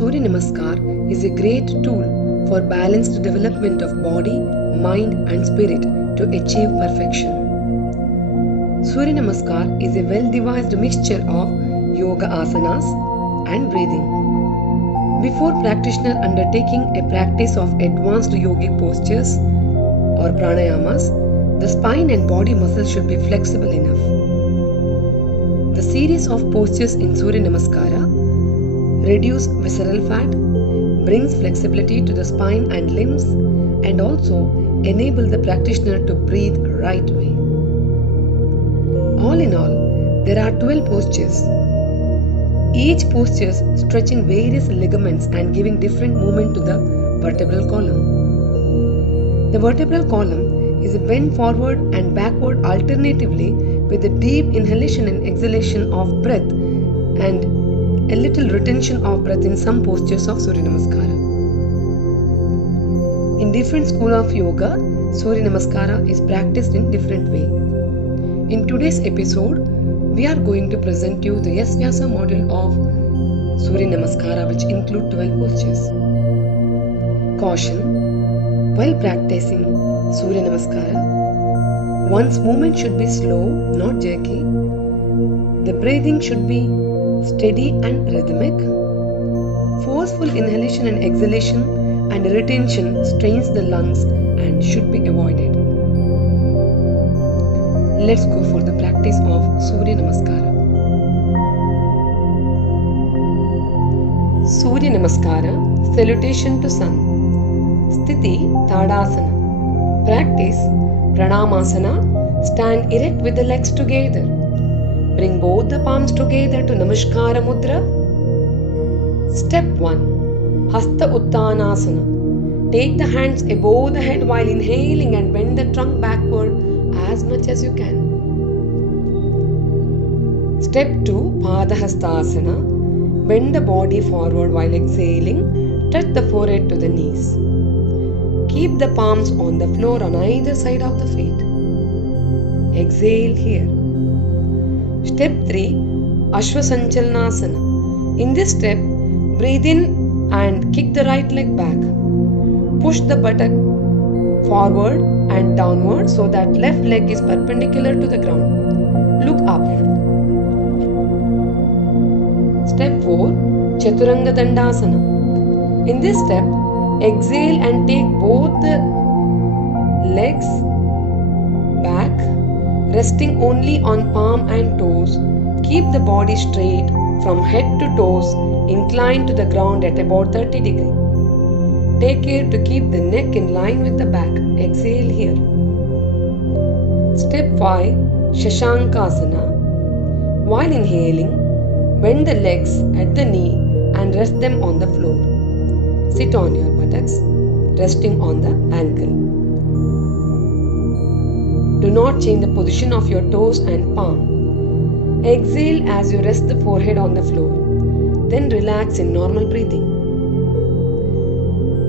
Surya Namaskar is a great tool for balanced development of body, mind and spirit to achieve perfection. Surya Namaskar is a well-devised mixture of yoga asanas and breathing. Before practitioner undertaking a practice of advanced yogic postures or pranayamas, the spine and body muscles should be flexible enough. The series of postures in Surya Namaskara reduce visceral fat, brings flexibility to the spine and limbs, and also enable the practitioner to breathe right way. All in all, there are 12 postures. Each posture stretching various ligaments and giving different movement to the vertebral column. The vertebral column is bent forward and backward alternatively with a deep inhalation and exhalation of breath and a little retention of breath in some postures of Surya Namaskara. In different school of yoga, Surya Namaskara is practiced in different way. In today's episode, we are going to present you the Yes Vyasa module of Surya Namaskara, which include 12 postures. Caution: while practicing Surya Namaskara, one's movement should be slow, not jerky. The breathing should be steady and rhythmic. Forceful inhalation and exhalation and retention strains the lungs and should be avoided. Let's go for the practice of Surya Namaskara. Surya Namaskara, salutation to sun. Sthiti Tadasana. Practice Pranayamasana. Stand erect with the legs together. Bring both the palms together to Namaskara Mudra. Step 1. Hasta Uttanasana. Take the hands above the head while inhaling and bend the trunk backward as much as you can. Step 2. Padahastasana. Bend the body forward while exhaling. Touch the forehead to the knees. Keep the palms on the floor on either side of the feet. Exhale here. Step 3. Ashwasanchalanasana. In this step, breathe in and kick the right leg back. Push the buttock forward and downward so that left leg is perpendicular to the ground. Look up. Step 4. Chaturanga Dandasana. In this step, exhale and take both the legs back, resting only on palm and toes. Keep the body straight from head to toes, inclined to the ground at about 30 degrees. Take care to keep the neck in line with the back. Exhale here. Step 5. Shashankasana. While inhaling, bend the legs at the knee and rest them on the floor. Sit on your buttocks, resting on the ankle. Do not change the position of your toes and palm. Exhale as you rest the forehead on the floor. Then relax in normal breathing.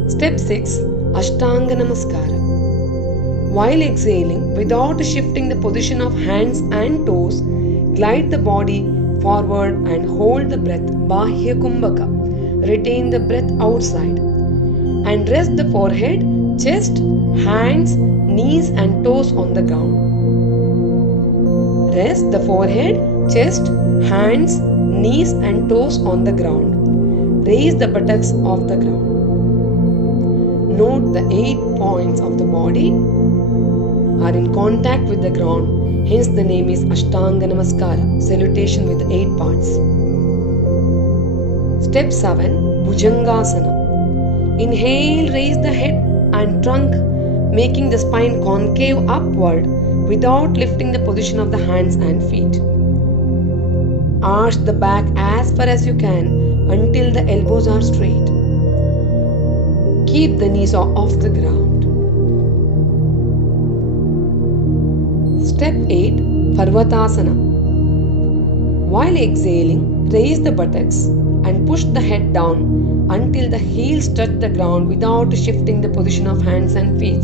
Step 6. Ashtanga Namaskara. While exhaling, without shifting the position of hands and toes, glide the body forward and hold the breath. Bahya Kumbhaka. Retain the breath outside. And rest the forehead, chest, hands, knees and toes on the ground. Rest the forehead, chest, hands, knees and toes on the ground. Raise the buttocks off the ground. Note the 8 points of the body are in contact with the ground, hence the name is Ashtanga Namaskara, salutation with 8 parts. Step 7. Bhujangasana. Inhale, raise the head and trunk, making the spine concave upward without lifting the position of the hands and feet. Arch the back as far as you can until the elbows are straight. Keep the knees off the ground. Step 8. Parvatasana. While exhaling, raise the buttocks and push the head down until the heels touch the ground without shifting the position of hands and feet.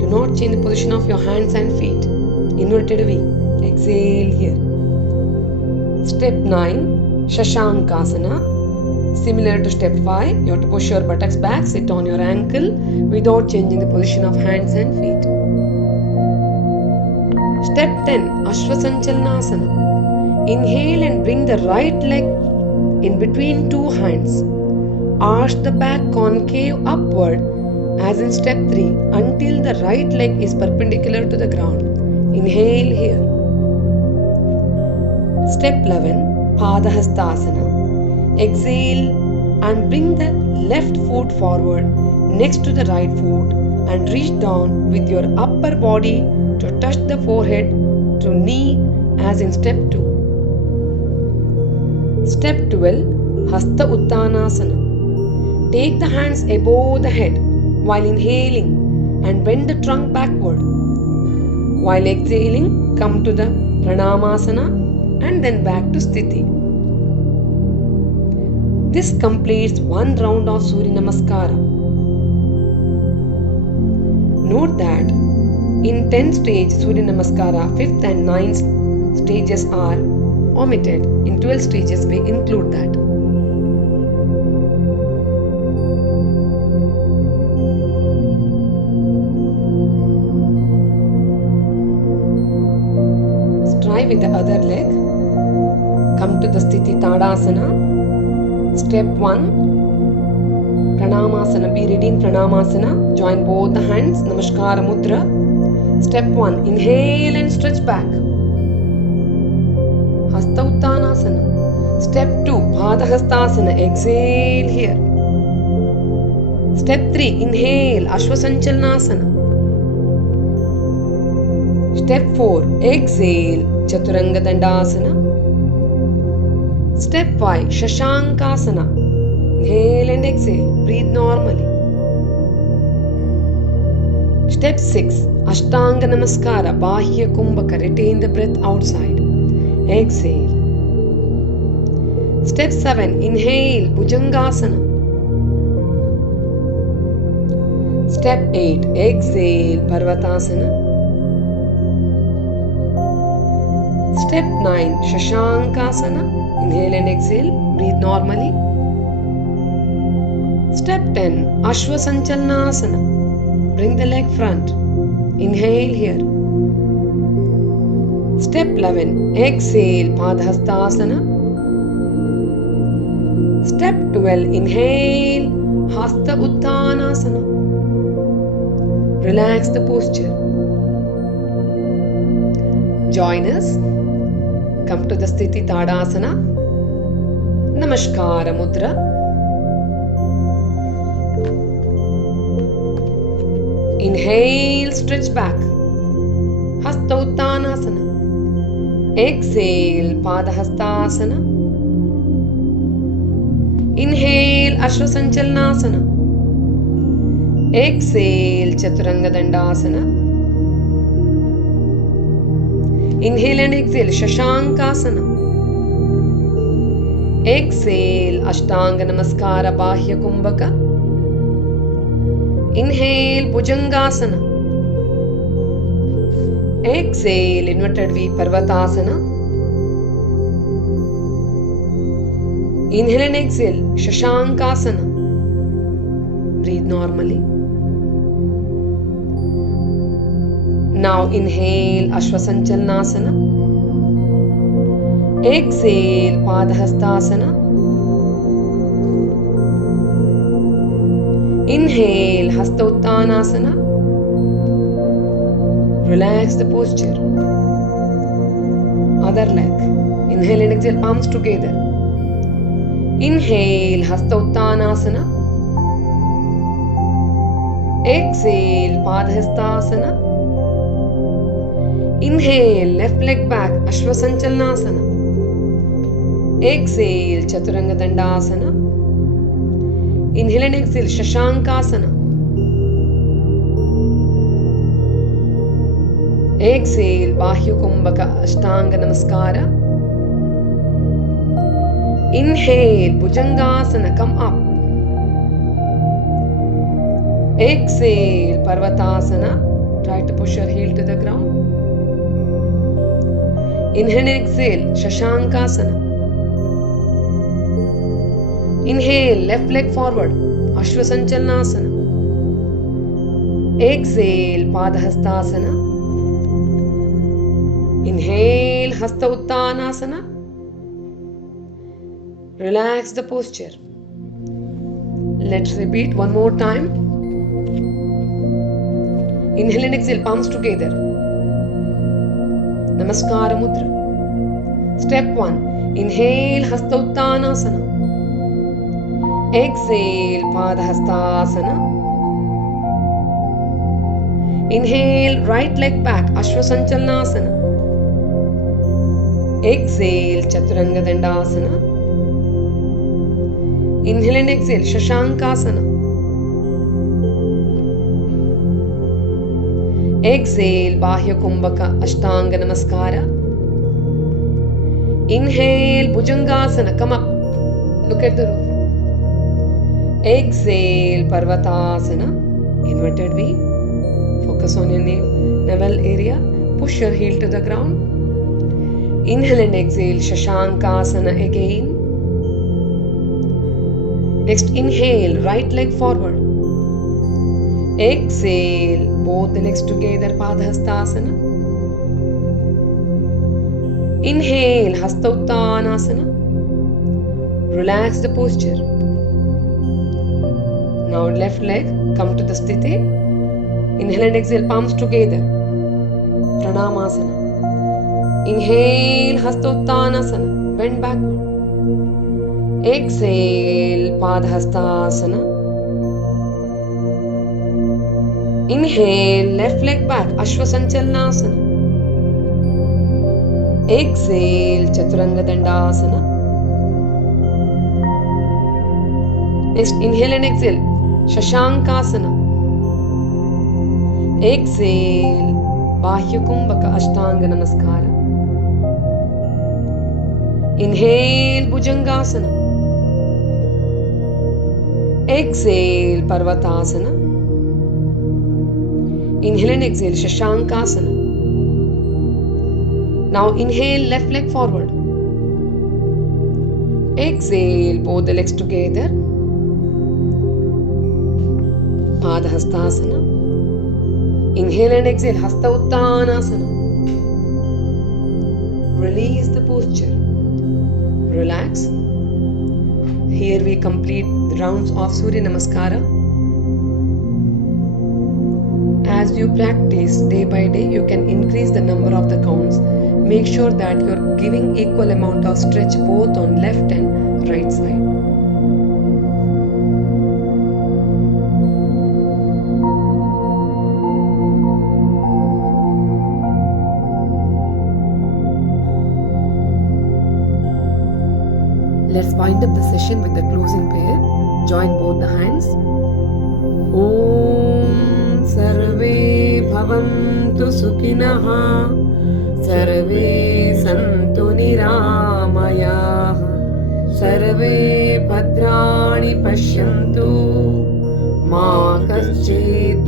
Do not change the position of your hands and feet. Inverted V. Exhale here. Step 9. Shashankasana. Similar to step 5, you have to push your buttocks back, sit on your ankle without changing the position of hands and feet. Step 10, Ashwasanchalnasana. Inhale and bring the right leg in between two hands. Arch the back concave upward as in step 3 until the right leg is perpendicular to the ground. Inhale here. Step 11, Padahastasana. Exhale and bring the left foot forward next to the right foot and reach down with your upper body to touch the forehead to knee as in step 2. Step 12, Hasta Uttanasana. Take the hands above the head while inhaling and bend the trunk backward. While exhaling, come to the Pranayamasana and then back to Sthiti. This completes one round of Surya Namaskara. Note that in 10th stage Surya Namaskara, 5th and 9th stages are omitted. In 12 stages we include that. Try with the other leg. Come to the Sthiti Tadasana. Step 1, Pranayamasana. Be ready in Pranayamasana. Join both the hands. Namaskara Mudra. Step 1, inhale and stretch back. Hasta Uttanasana. Step 2, Padahastasana. Exhale here. Step 3, inhale, Ashwasanchalnasana. Step 4, exhale, Chaturanga Dandasana. Step 5, Shashankasana. Inhale and exhale. Breathe normally. Step 6, Ashtanga Namaskara. Bahya Kumbhaka. Retain the breath outside. Exhale. Step 7, inhale, Bhujangasana. Step 8, exhale, Parvatasana. Step 9, Shashankasana. Inhale and exhale. Breathe normally. Step 10, Ashwasanchalnasana. Bring the leg front. Inhale here. Step 11, exhale, Padahastasana. Step 12, inhale, Hasta Uttanasana. Relax the posture. Join us. Come to the Sthiti Tadasana. Namaskara Mudra. Inhale, stretch back. Hasta Uttanasana. Exhale, Padahastasana. Inhale, Ashwasanchalnasana. Exhale, Chaturanga Dandasana. Inhale and exhale, Shashankasana. Exhale, Ashtanga Namaskara, Bahya Kumbhaka. Inhale, Bhujangasana. Exhale, Inverted V, Parvatasana. Inhale and exhale, Shashankasana. Breathe normally. Now inhale, Ashwasanchalnasana. Exhale, Padahastasana. Inhale, Hasta Uttanasana. Relax the posture. Other leg. Inhale and exhale, palms together. Inhale, Hasta Uttanasana. Exhale, Padahastasana. Inhale, left leg back, Ashwasanchalnasana. Exhale, Chaturanga Dandasana. Inhale and exhale, Shashankasana. Exhale, Bahya Kumbhaka, Ashtanga Namaskara. Inhale, Bhujangasana, come up. Exhale, Parvatasana. Try to push your heel to the ground. Inhale and exhale, Shashankasana. Inhale, left leg forward, Ashwasanchalanasana. Exhale, Padahastasana. Inhale, Hasta Uttanasana. Relax the posture. Let's repeat one more time. Inhale and exhale, palms together. Namaskara Mudra. Step 1. Inhale, Hasta Uttanasana. Exhale, Padahastasana. Inhale, right leg back, Ashwasanchalanasana. Exhale, Chaturanga Dandasana. Inhale and exhale, Shashankasana. Exhale, Bahya Kumbhaka Ashtanga Namaskara. Inhale, Bhujangasana, come up. Look at the roof. Exhale, Parvatasana, inverted V. Focus on your navel area. Push your heel to the ground. Inhale and exhale, Shashankasana again. Next, inhale, right leg forward. Exhale, both the legs together, Padahastasana. Inhale, Hasta Uttanasana. Relax the posture. Now left leg, come to the Sthiti. Inhale and exhale, palms together. Pranayamasana. Inhale, Hasta Uttanasana. Bend backward. Exhale, Padahastasana. Inhale, left leg back, Ashwasanchalanasana. Exhale, Chaturanga Dandasana. Next, inhale and exhale, Shashankasana. Exhale, Bahya Kumbhaka Ashtanga Namaskara. Inhale, Bhujangasana. Exhale, Parvatasana. Inhale and exhale, Shashankasana. Now inhale, left leg forward. Exhale, both the legs together. Padahastasana. Inhale and exhale, Hasta Uttanasana. Release the posture. Relax. Here we complete the rounds of Surya Namaskara. As you practice day by day, you can increase the number of the counts. Make sure that you are giving equal amount of stretch both on left and right side. Let's wind up the session with the closing prayer. Join both the hands. Om Sarve Bhavantu Sukhinah Sarve Santu Niramayah Sarve Bhadrani Pashyantu Ma Kaschid